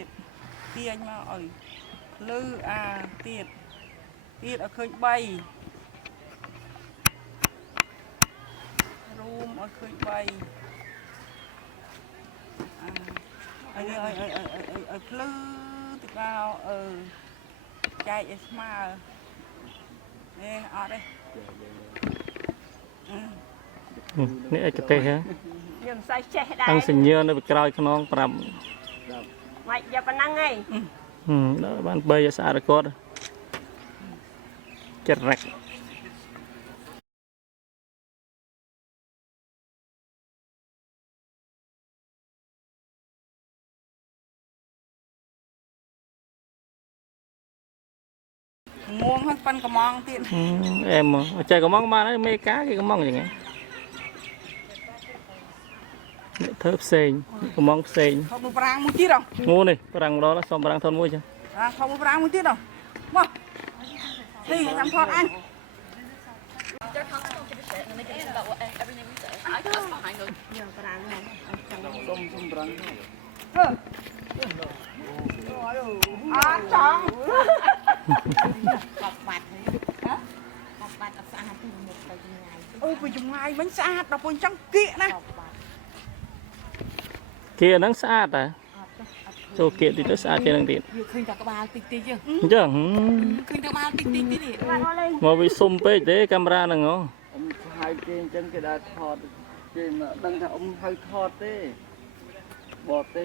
ទៀតទាញមកអើយលឺអាទៀតទៀតឲ្យឃើញ3រួមឲ្យឃើញ3ឲ្យភ្លឺទៅមកចែកឲ្យស្មើនេះអត់ទេនេះឯកទេសហ៎យើងមិនសូវចេះដែរអង្គសញ្ញានៅពីក្រោយខ្នងប្រាប់មិនយកប៉ុណ្ណឹងហីដល់បាន3ឲ្យស្អាតគាត់ចិត្តរ៉ាក់ងងហ្នឹងប៉ិនកំងទៀតអែមចេះកំងបានហើយមេកាគេកំងយ៉ាងហ្នឹងធ្វើផ្សេងកំងផ្សេងខំប្រាំងមួយទៀតហ៎ងូនេះប្រាំងម្ដងសុំប្រាំងធនមួយចឹងខំប្រាំងមួយទៀតហ៎មកនេះចាំថតអញ They're comfortable to the shit and they can about what everything we say. I can ask behind them. Yeah, but I'm not. សុំប្រាំងអត់ចង់បបាត់ហ៎បបាត់អត់ស្អាតពីមុខទៅចម្ងាយអូពីចម្ងាយវិញស្អាតដល់ពុំអញ្ចឹងគៀកណាគៀកហ្នឹងស្អាតតាចូលគៀកតិចទៅស្អាតជាងហ្នឹងទៀតវាឃើញតែក្បាលតិចតិចអញ្ចឹងឃើញតែក្បាលតិចតិចនេះមកវាសុំពេកទេកាមេរ៉ាហ្នឹងហ៎ហៅគេអញ្ចឹងគេដើរថតគេមិនដឹងថាអ៊ំហៅថតទេបរទេស